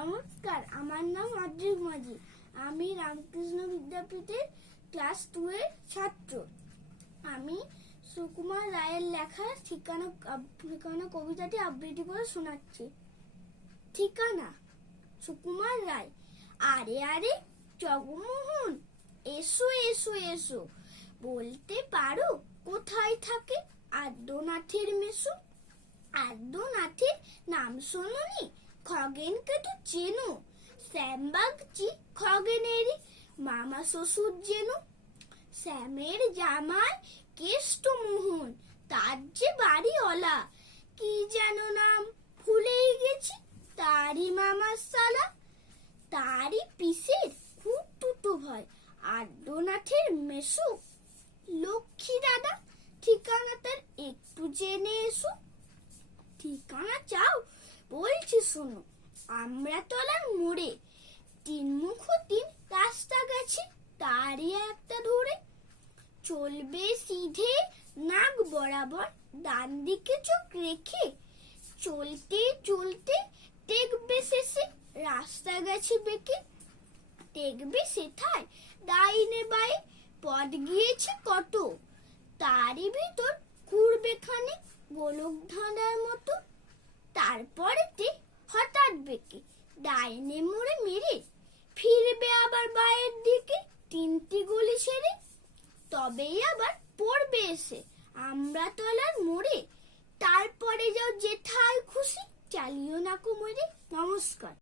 নমস্কার, আমার নাম আদ্রিক মাঝি। আমি রামকৃষ্ণ বিদ্যাপীঠের ক্লাস 2 এর ছাত্র। আমি সুকুমার রায়ের লেখা ঠিকানা কবিতাটি আবৃত্তি করে শোনাচ্ছি। ঠিকানা। সুকুমার রায়। আরে আরে জগমোহন, এসো এসো এসো, বলতে পারো কোথায় থাকে আদ্যনাথের মেসো? আদ্যনাথের নাম শোনোনি? খগেনকে তো চেনো, শ্যামবাগচি খগেনেরই মামা শ্বশুর যেন। শ্যামের জামাই কেষ্টমোহন, তার যে বাড়িওয়ালা, কি যেন নাম ভুলেই গেছি, তারই মামার শালা। তারই পিসের খুব দুটো ভয়, আদ্যনাথের মেসো। লক্ষ্মী দাদা, ঠিকানা তার একটু জেনে এসো। ঠিকানা চাও? বলছি শোনো। আমরা তলার মোড়ে 3 মুখ 3 রাস্তা গেছে, তারই একটা ধরে। চলবে সিধে নাক বরাবর, ডান দিকে চোখ রেখে। চলতে চলতে দেখবে শেষে রাস্তা গেছে বেঁকে। দেখবে সেথায় ডাইনে বাঁয়ে পথ গিয়েছে কত, তারই ভিতর ঘুরবে খানে গোলক ধাঁধার মতো। তারপরেতে হঠাৎ বেঁকে ডাইনে মোড়ে মেরে ফিরবে আবার বাঁয়ের দিকে 3টি গলি ছেড়ে। তবেই আবার পড়বে এসে আমরা তলার মোড়ে। তারপরে যাও যেথায় খুশি, চালিও না কোমরে। নমস্কার।